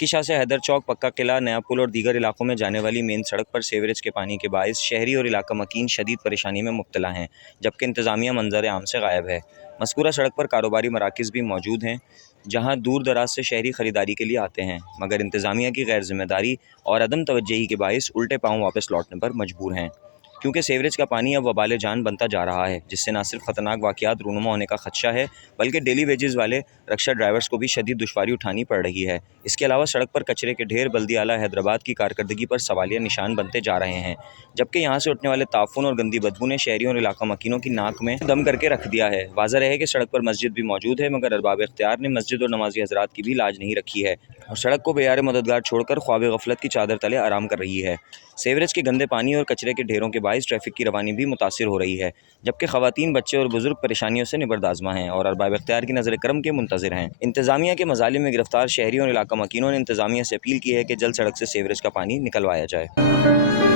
मक्की शाह से हैदर चौक, पक्का किला, नया पुल और दीगर इलाकों में जाने वाली मेन सड़क पर सीवरेज के पानी के बायस शहरी और इलाका मकीन शदीद परेशानी में मुब्तला हैं, जबकि इंतज़ामिया मंजर आम से गायब है। मज़कूरा सड़क पर कारोबारी मराकिज़ भी मौजूद हैं, जहाँ दूर दराज से शहरी ख़रीदारी के लिए आते हैं, मगर इंतज़ामिया की गैर जिम्मेदारी और अदम तवज्जुही के बायस उल्टे पाँव वापस लौटने पर मजबूर हैं, क्योंकि सीवरेज का पानी अब वबाल जान बनता जा रहा है, जिससे न सिर्फ ख़तरनाक वाक़यात रूनुमा होने का खदशा है, बल्कि डेली वेजेस वाले रिक्शा ड्राइवर्स को भी शदीद दुश्वारी उठानी पड़ रही है। इसके अलावा सड़क पर कचरे के ढेर बल्दिया आला हैदराबाद की कारकर्दगी पर सवालिया निशान बनते जा रहे हैं, जबकि यहाँ से उठने वाले ताफून और गंदी बदबू ने शहरियों और इलाका मकीनों की नाक में दम करके रख दिया है। वाज़ह है कि सड़क पर मस्जिद भी मौजूद है, मगर अरबाब इख्तियार ने मस्जिद और नमाजी हजरात की भी लाज नहीं रखी है और सड़क को बेयार मददगार छोड़कर ख्वाब गफलत की चादर तले आराम कर रही है। सीवरेज के गंदे पानी और कचरे के ढेरों के बायस ट्रैफिक की रवानी भी मुतासिर हो रही है, जबकि ख़वातीन, बच्चे और बुजुर्ग परेशानियों से निबरदाज़मा हैं और अरबाब इख्तियार की नज़र करम के मुंतज़िर हैं। इंतज़ामिया के मज़ालिम में गिरफ्तार शहरियों और इलाका मकीनों ने इंतज़ामिया से अपील की है कि जल्द सड़क से सीवरेज का पानी निकलवाया जाए।